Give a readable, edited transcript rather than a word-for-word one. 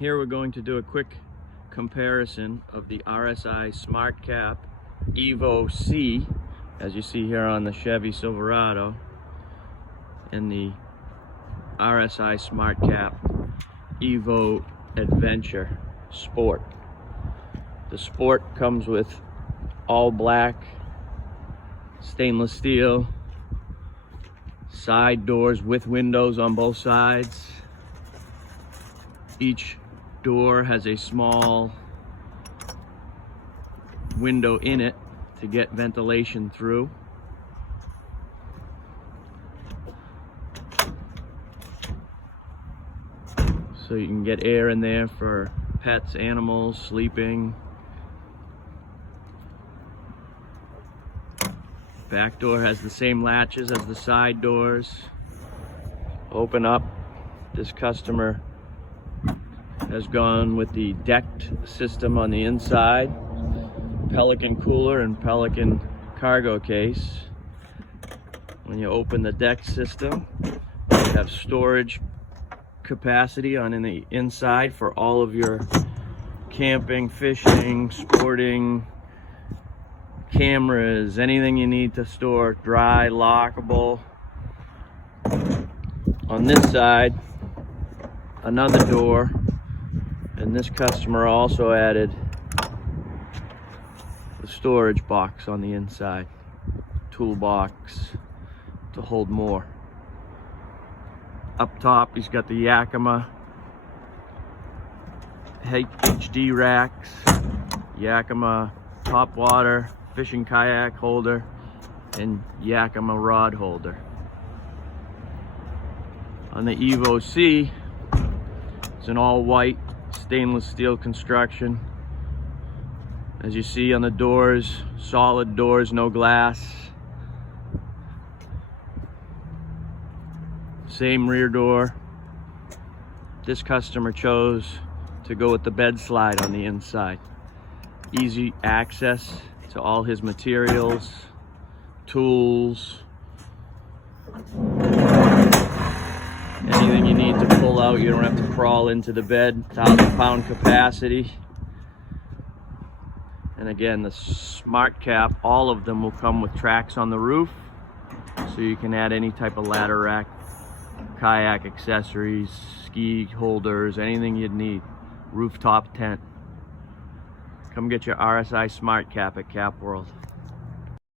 Here we're going to do a quick comparison of the RSI SmartCap EVOc, as you see here on the Chevy Silverado, and the RSI SmartCap EVO Adventure Sport. The Sport comes with all black stainless steel side doors with windows on both sides. Each door has a small window in it to get ventilation through. So you can get air in there for pets, animals, sleeping. Back door has the same latches as the side doors. Open up. This customer has gone with the decked system on the inside. Pelican cooler and Pelican cargo case. When you open the deck system, you have storage capacity on the inside for all of your camping, fishing, sporting, cameras, anything you need to store, dry, lockable. On this side, another door, and this customer also added the storage box on the inside, toolbox to hold more. Up top, he's got the Yakima HD racks, Yakima top water, fishing kayak holder, and Yakima rod holder. On the EVOc, it's an all white stainless steel construction. As you see on the doors, solid doors, no glass. Same rear door. This customer chose to go with the bed slide on the inside. Easy access to all his materials, tools, anything you need to pull out. You don't have to crawl into the bed. 1,000-pound capacity. And again, the SmartCap, all of them will come with tracks on the roof, so you can add any type of ladder rack, kayak accessories, ski holders, anything you'd need. Rooftop tent. Come get your RSI SmartCap at Cap World.